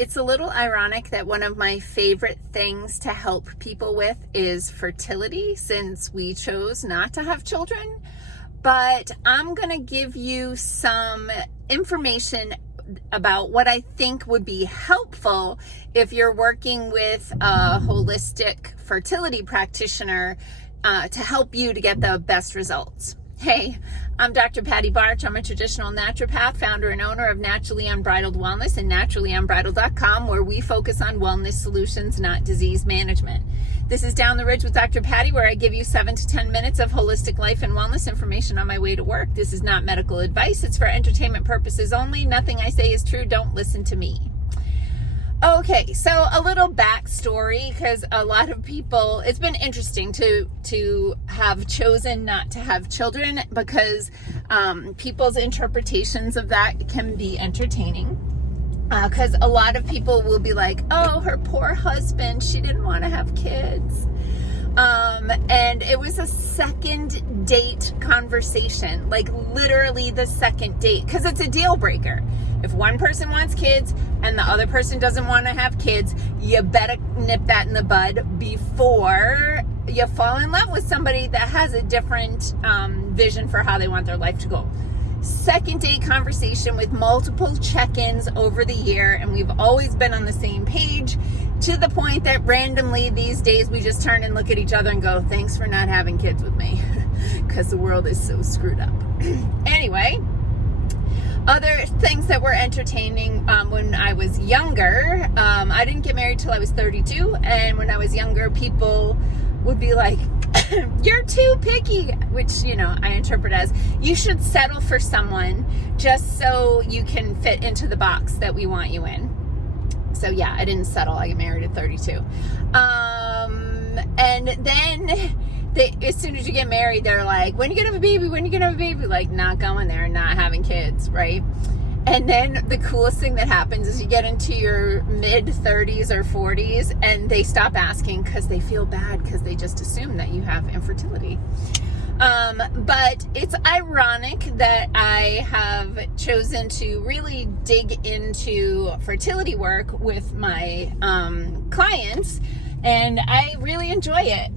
It's a little ironic that one of my favorite things to help people with is fertility, since we chose not to have children. But I'm going to give you some information about what I think would be helpful if you're working with a holistic fertility practitioner to help you to get the best results. Hey, I'm Dr. Patty Barch. I'm a traditional naturopath, founder and owner of Naturally Unbridled Wellness and naturallyunbridled.com, where we focus on wellness solutions, not disease management. This is Down the Ridge with Dr. Patty, where I give you 7 to 10 minutes of holistic life and wellness information on my way to work. This is not medical advice. It's for entertainment purposes only. Nothing I say is true. Don't listen to me. Okay, so a little backstory, because a lot of people, it's been interesting to have chosen not to have children, because people's interpretations of that can be entertaining. Because a lot of people will be like, oh, her poor husband, she didn't want to have kids. And it was a second date conversation, like literally the second date, because it's a deal breaker. If one person wants kids and the other person doesn't want to have kids, you better nip that in the bud before you fall in love with somebody that has a different vision for how they want their life to go. Second date conversation with multiple check-ins over the year, and we've always been on the same page, to the point that randomly these days we just turn and look at each other and go, thanks for not having kids with me, because the world is so screwed up. Anyway, other things that were entertaining when I was younger, I didn't get married till I was 32, and when I was younger, people would be like, you're too picky, which, you know, I interpret as, you should settle for someone just so you can fit into the box that we want you in. So yeah, I didn't settle. I got married at 32. And then as soon as you get married, they're like, when are you gonna have a baby? When are you gonna have a baby? Like, not going there, not having kids, right? And then the coolest thing that happens is you get into your mid 30s or 40s and they stop asking because they feel bad, because they just assume that you have infertility. But it's ironic that I have chosen to really dig into fertility work with my clients, and I really enjoy it.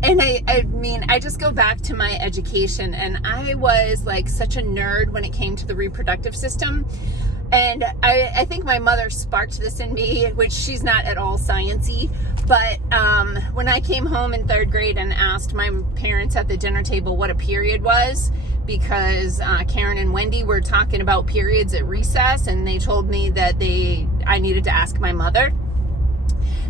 And I mean, I just go back to my education, and I was like such a nerd when it came to the reproductive system. And I think my mother sparked this in me, which she's not at all sciencey. But when I came home in 3rd grade and asked my parents at the dinner table what a period was, because Karen and Wendy were talking about periods at recess, and they told me that I needed to ask my mother.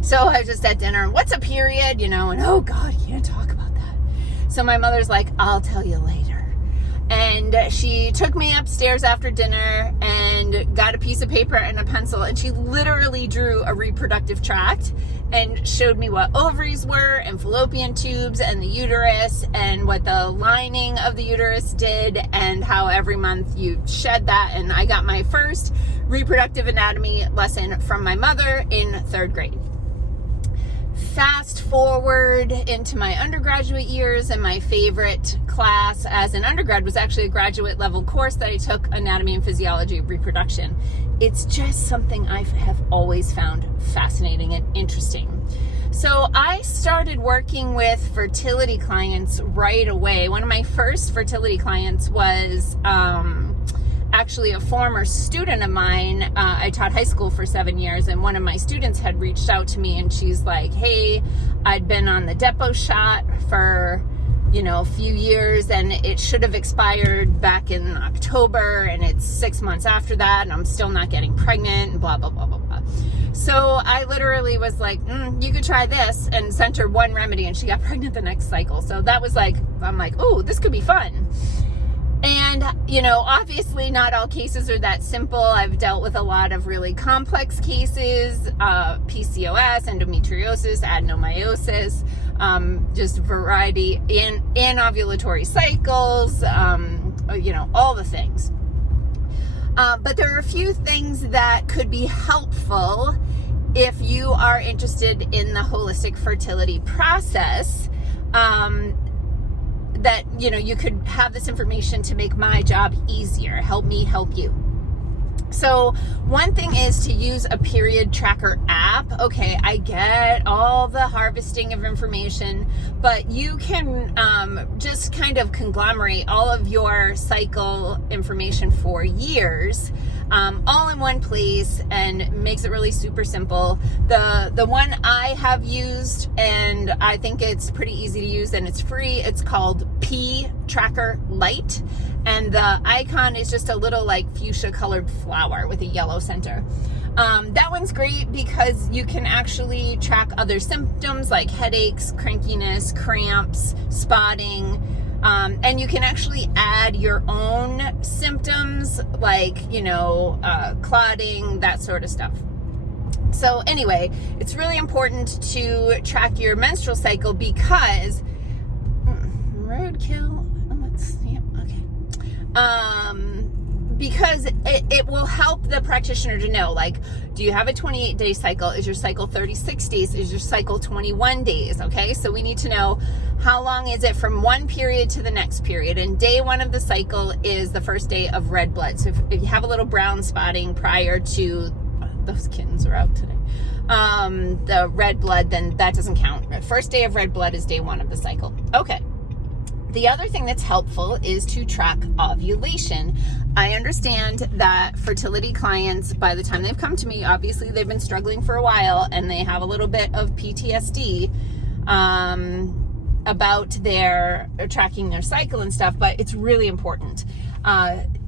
So I was just at dinner, what's a period, you know, and oh God, you can't talk about that. So my mother's like, I'll tell you later. And she took me upstairs after dinner and got a piece of paper and a pencil, and she literally drew a reproductive tract and showed me what ovaries were and fallopian tubes and the uterus and what the lining of the uterus did and how every month you shed that. And I got my first reproductive anatomy lesson from my mother in 3rd grade. Fast forward into my undergraduate years, and my favorite class as an undergrad was actually a graduate level course that I took, Anatomy and Physiology of Reproduction. It's just something I have always found fascinating and interesting. So I started working with fertility clients right away. One of my first fertility clients was actually a former student of mine. I taught high school for 7 years, and one of my students had reached out to me, and she's like, hey, I'd been on the depot shot for, you know, a few years, and it should have expired back in October, and it's 6 months after that, and I'm still not getting pregnant, and blah, blah, blah, blah, blah. So I literally was like, you could try this, and sent her one remedy, and she got pregnant the next cycle. So that was like, I'm like, oh, this could be fun. And, you know, obviously not all cases are that simple. I've dealt with a lot of really complex cases, PCOS, endometriosis, adenomyosis, just variety in ovulatory cycles, you know, all the things. But there are a few things that could be helpful if you are interested in the holistic fertility process. That, you know, you could have this information to make my job easier, help me help you. So one thing is to use a period tracker app. Okay, I get all the harvesting of information, but you can just kind of conglomerate all of your cycle information for years all in one place, and makes it really super simple. The one I have used, and I think it's pretty easy to use and it's free, it's called P Tracker Lite. And the icon is just a little like fuchsia colored flower with a yellow center. That one's great because you can actually track other symptoms like headaches, crankiness, cramps, spotting. And you can actually add your own symptoms like, clotting, that sort of stuff. So anyway, it's really important to track your menstrual cycle because roadkill. Because it will help the practitioner to know, like, do you have a 28-day cycle? Is your cycle 36 days? Is your cycle 21 days? Okay, so we need to know how long is it from one period to the next period. And day one of the cycle is the first day of red blood. So if you have a little brown spotting prior to, those kittens are out today, the red blood, then that doesn't count. First day of red blood is day one of the cycle. Okay. The other thing that's helpful is to track ovulation. I understand that fertility clients, by the time they've come to me, obviously they've been struggling for a while and they have a little bit of PTSD about their tracking their cycle and stuff, but it's really important.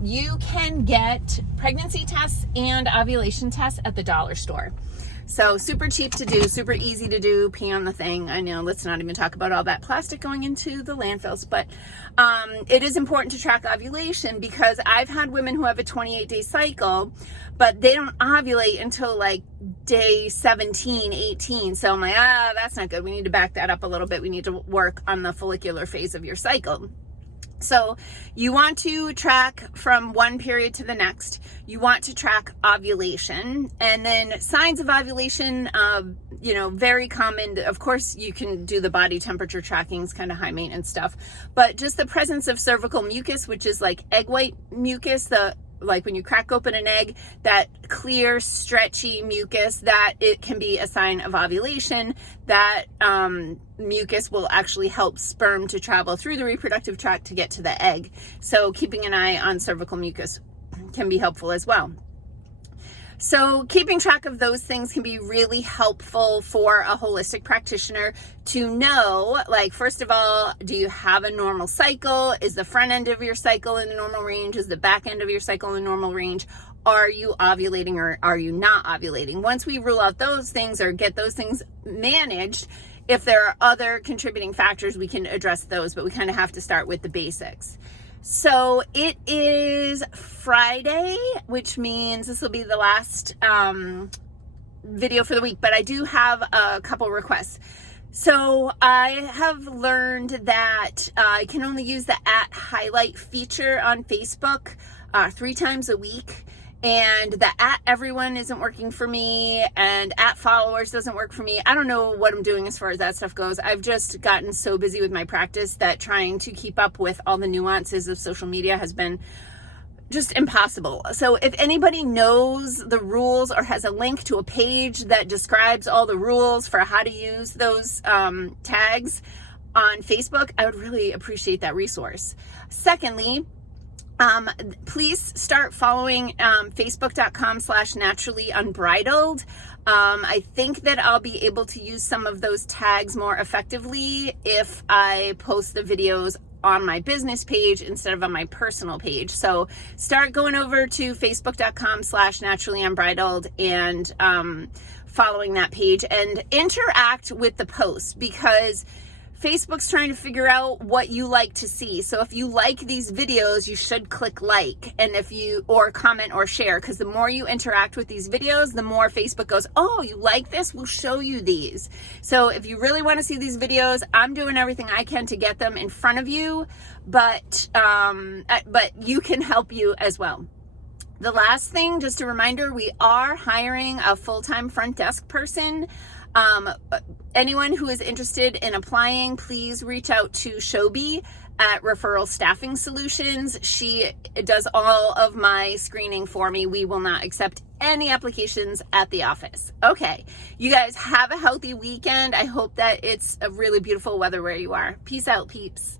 You can get pregnancy tests and ovulation tests at the dollar store. So super cheap to do, super easy to do, pee on the thing. I know, let's not even talk about all that plastic going into the landfills, but it is important to track ovulation because I've had women who have a 28-day cycle, but they don't ovulate until like day 17, 18. So I'm like, that's not good. We need to back that up a little bit. We need to work on the follicular phase of your cycle. So you want to track from one period to the next. You want to track ovulation, and then signs of ovulation, very common. Of course, you can do the body temperature tracking, it's kind of high maintenance stuff, but just the presence of cervical mucus, which is like egg white mucus, like when you crack open an egg, that clear, stretchy mucus, that it can be a sign of ovulation. That mucus will actually help sperm to travel through the reproductive tract to get to the egg. So keeping an eye on cervical mucus can be helpful as well. So keeping track of those things can be really helpful for a holistic practitioner to know, like, first of all, do you have a normal cycle? Is the front end of your cycle in the normal range? Is the back end of your cycle in the normal range? Are you ovulating or are you not ovulating? Once we rule out those things or get those things managed, if there are other contributing factors, we can address those, but we kind of have to start with the basics. So it is Friday, which means this will be the last video for the week, but I do have a couple requests. So I have learned that I can only use the @highlight feature on Facebook 3 times a week. And the @everyone isn't working for me, and @followers doesn't work for me. I don't know what I'm doing as far as that stuff goes. I've just gotten so busy with my practice that trying to keep up with all the nuances of social media has been just impossible. So if anybody knows the rules or has a link to a page that describes all the rules for how to use those tags on Facebook, I would really appreciate that resource. Secondly, please start following facebook.com/naturallyunbridled. I think that I'll be able to use some of those tags more effectively if I post the videos on my business page instead of on my personal page. So start going over to facebook.com/naturallyunbridled and following that page and interact with the posts, because Facebook's trying to figure out what you like to see. So if you like these videos, you should click like, and or comment or share, because the more you interact with these videos, the more Facebook goes, oh, you like this? We'll show you these. So if you really want to see these videos, I'm doing everything I can to get them in front of you, but you can help you as well. The last thing, just a reminder, we are hiring a full-time front desk person. Anyone who is interested in applying, please reach out to Shobi at Referral Staffing Solutions. She does all of my screening for me. We will not accept any applications at the office. Okay, you guys have a healthy weekend. I hope that it's a really beautiful weather where you are. Peace out, peeps.